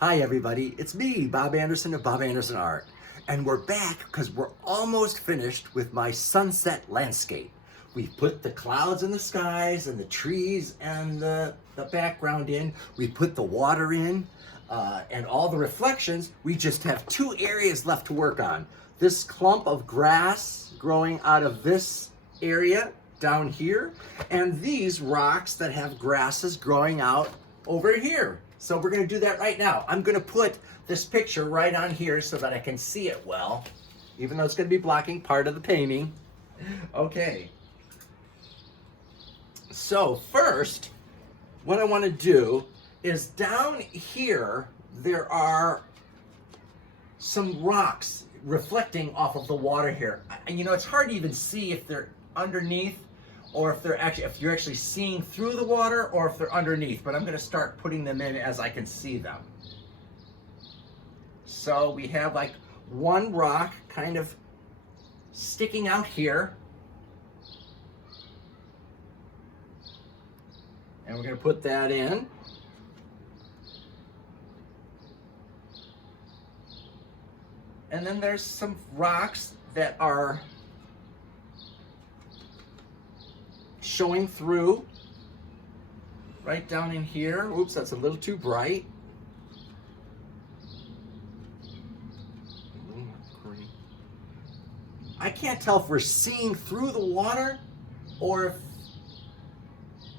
Hi everybody, it's me, Bob Anderson of Bob Anderson Art. And we're back because we're almost finished with my sunset landscape. We've put the clouds in the skies and the trees and the background in. We put the water in and all the reflections. We just have two areas left to work on. This clump of grass growing out of this area down here, and these rocks that have grasses growing out over here. So we're going to do that right now. I'm going to put this picture right on here so that I can see it well, even though it's going to be blocking part of the painting. Okay. So first, what I want to do is down here, there are some rocks reflecting off of the water here. And you know, it's hard to even see if they're underneath or if you're actually seeing through the water or if they're underneath, but I'm going to start putting them in as I can see them. So we have like one rock kind of sticking out here. And we're going to put that in. And then there's some rocks that are showing through right down in here. Oops, that's a little too bright. I can't tell if we're seeing through the water or if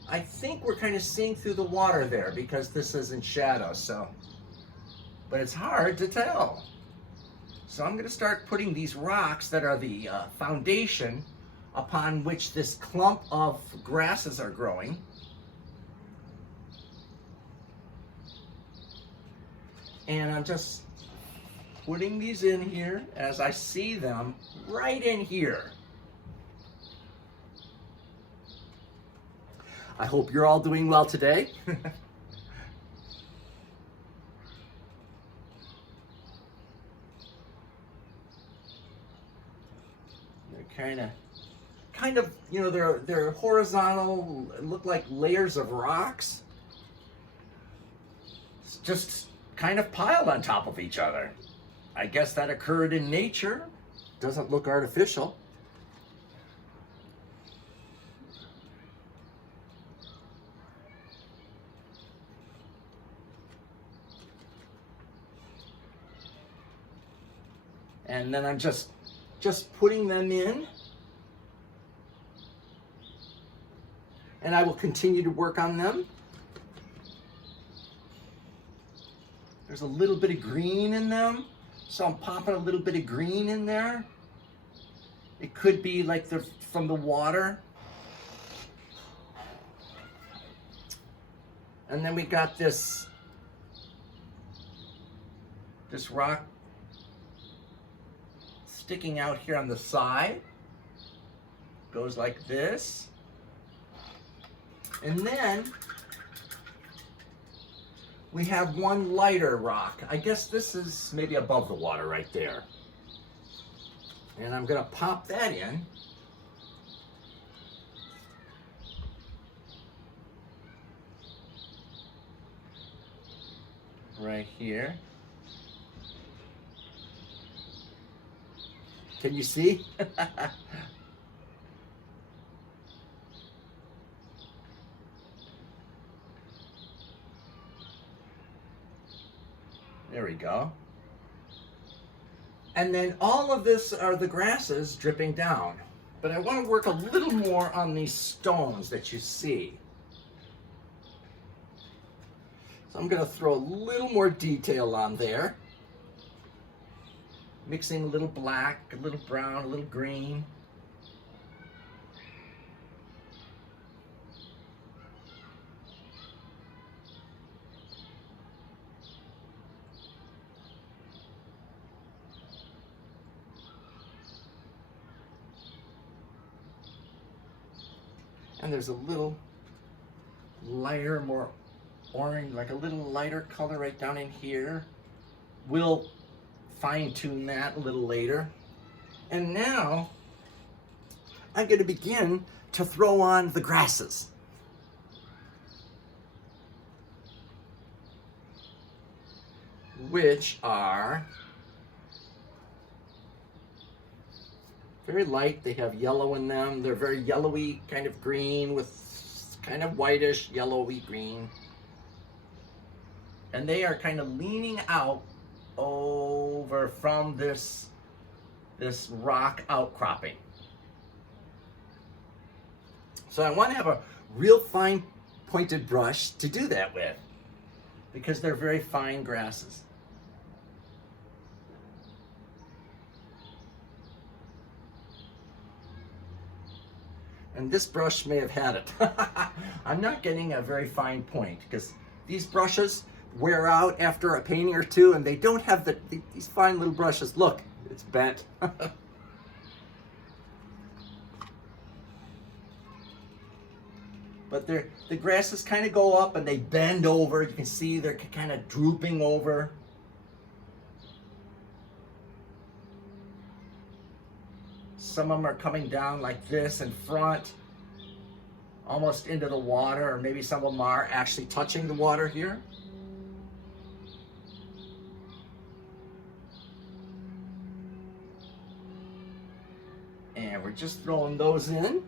I think we're kind of seeing through the water there because this is in shadow, so, but it's hard to tell. So I'm going to start putting these rocks that are the foundation upon which this clump of grasses are growing. And I'm just putting these in here as I see them right in here. I hope you're all doing well today. They're kind of, you know, they're horizontal, look like layers of rocks. It's just kind of piled on top of each other. I guess that occurred in nature. Doesn't look artificial. And then I'm just putting them in. And I will continue to work on them. There's a little bit of green in them, so I'm popping a little bit of green in there. It could be like from the water. And then we got this rock sticking out here on the side. Goes like this. And then we have one lighter rock. I guess this is maybe above the water right there. And I'm going to pop that in. Right here. Can you see? There we go. And then all of this are the grasses dripping down. But I want to work a little more on these stones that you see. So I'm going to throw a little more detail on there. Mixing a little black, a little brown, a little green. And there's a little lighter, more orange, like a little lighter color right down in here. We'll fine tune that a little later. And now I'm going to begin to throw on the grasses. which are very light. They have yellow in them. They're very yellowy, kind of green with kind of whitish, yellowy green. And they are kind of leaning out over from this rock outcropping. So I want to have a real fine pointed brush to do that with, because they're very fine grasses. And this brush may have had it. I'm not getting a very fine point because these brushes wear out after a painting or two, and they don't have these fine little brushes. Look, it's bent. But the grasses kind of go up and they bend over. You can see they're kind of drooping over. Some of them are coming down like this in front, almost into the water, or maybe some of them are actually touching the water here. And we're just throwing those in.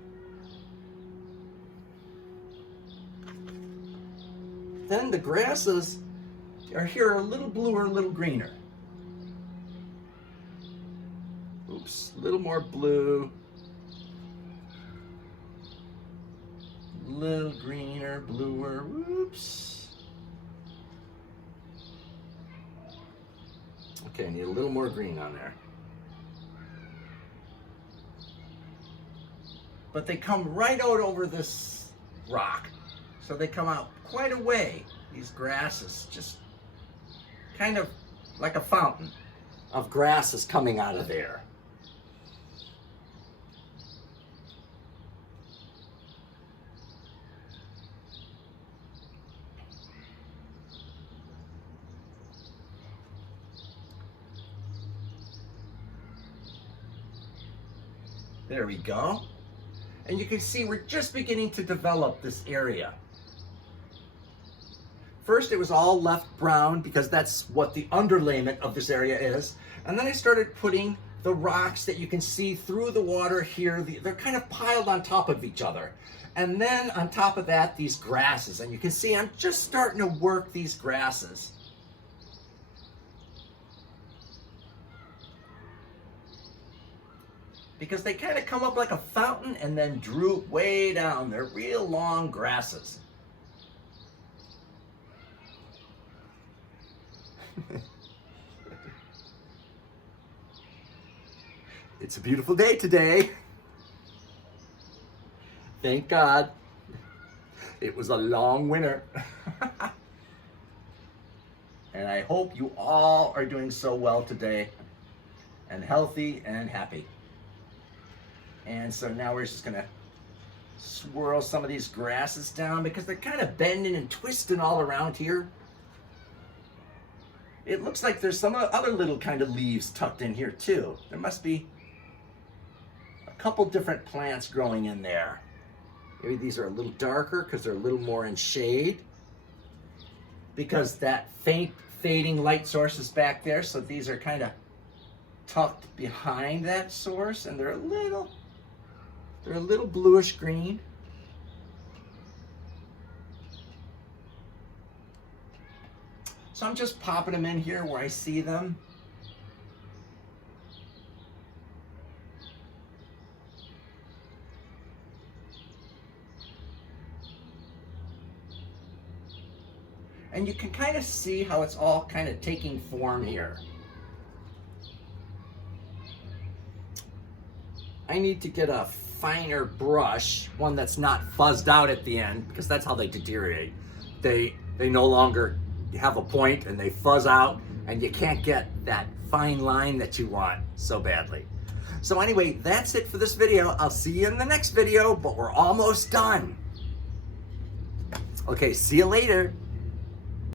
Then the grasses are here a little bluer, a little greener. Oops, a little more blue. A little greener, bluer, whoops. Okay, I need a little more green on there. But they come right out over this rock. So they come out quite a way, these grasses, just kind of like a fountain of grasses coming out of there. There we go. And you can see we're just beginning to develop this area. First, it was all left brown because that's what the underlayment of this area is. And then I started putting the rocks that you can see through the water here. They're kind of piled on top of each other. And then on top of that, these grasses. And you can see I'm just starting to work these grasses. Because they kind of come up like a fountain and then droop way down. They're real long grasses. It's a beautiful day today. Thank God. It was a long winter. And I hope you all are doing so well today and healthy and happy. And so now we're just gonna swirl some of these grasses down because they're kind of bending and twisting all around here. It looks like there's some other little kind of leaves tucked in here too. There must be a couple different plants growing in there. Maybe these are a little darker because they're a little more in shade. Because that fading light source is back there, so these are kind of tucked behind that source, and they're a little bluish green. So I'm just popping them in here where I see them. And you can kind of see how it's all kind of taking form here. I need to get a finer brush, one that's not fuzzed out at the end, because that's how they deteriorate. They no longer have a point and they fuzz out, and you can't get that fine line that you want so badly. So anyway, that's it for this video. I'll see you in the next video, but we're almost done. Okay, see you later.